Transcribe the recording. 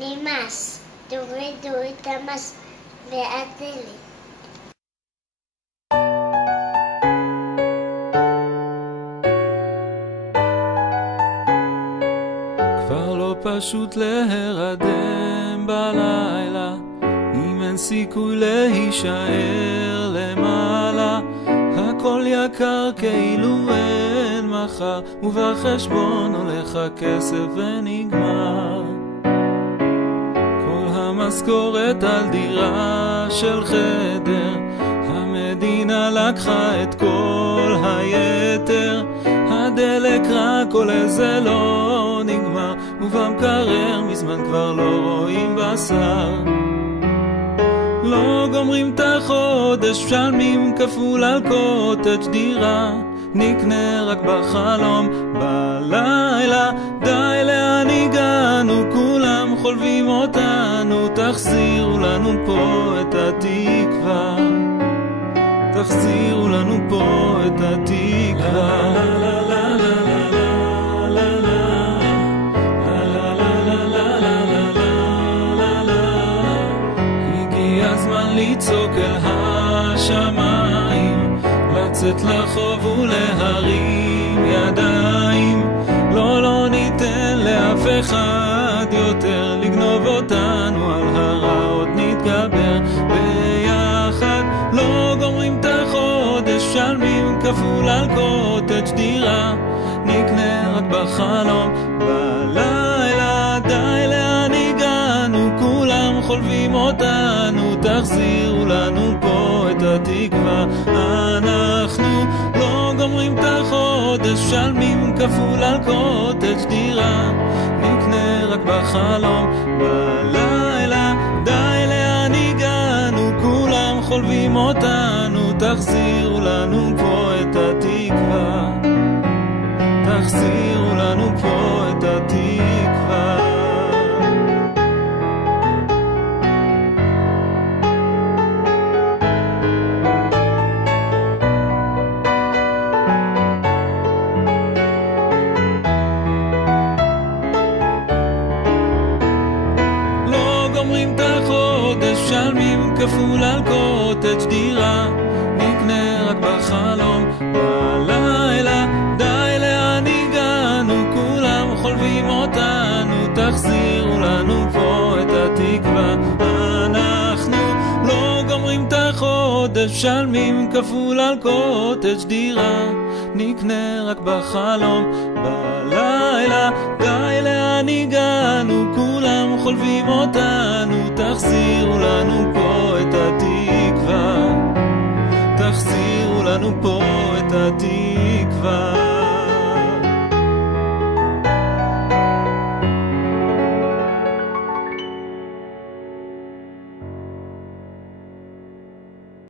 נמאס, תורידו את המס והדלת. כבר לא פשוט להירדם בלילה, אם אין סיכוי להישאר למעלה. הכל יקר כאילו אין מחר, ובחשבון הולך הכסף ונגמר. כל המשכורת על דירה של חדר, המדינה לקחה את כל היתר. הדלק רק עולה זה לא נגמר, ובמקרר מזמן כבר לא רואים בשר. לא גומרים את החודש, משלמים כפול על קוטג' דירה. נקנה רק בחלום בלילה, די לאן הגענו, כולם חולבים אותנו. תחזירו לנו פה את התקווה, תחזירו לנו פה את התקווה. לצעוק אל השמיים, לצאת לחוב ולהרים ידיים. לא, לא ניתן לאף אחד יותר לגנוב אותנו, על הרע עוד נתגבר ביחד. לא גומרים את החודש, משלמים כפול על קוטג' דירה. נקנה רק בחלום בלילה, די לאן הגענו, כולם חולבים אותנו. תחזירו לנו פה את התקווה. אנחנו לא גומרים את החודש, משלמים כפול על קוטג' דירה. נקנה רק בחלום בלילה, די לאן הגענו, כולם חולבים אותנו. תחזירו לנו פה את התקווה, תחזירו לנו פה את התקווה. גומרים את החודש, משלמים כפול על קוטג' דירה. נקנה רק בחלום בלילה, די לאן הגענו, כולם חולבים אותנו. תחזירו לנו פה את התקווה. אנחנו לא גומרים את החודש, משלמים כפול על קוטג' דירה. נקנה רק בחלום בלילה, די לאן הגענו, כולם חולבים אותנו. תחזירו לנו פה את התקווה, תחזירו לנו פה את התקווה.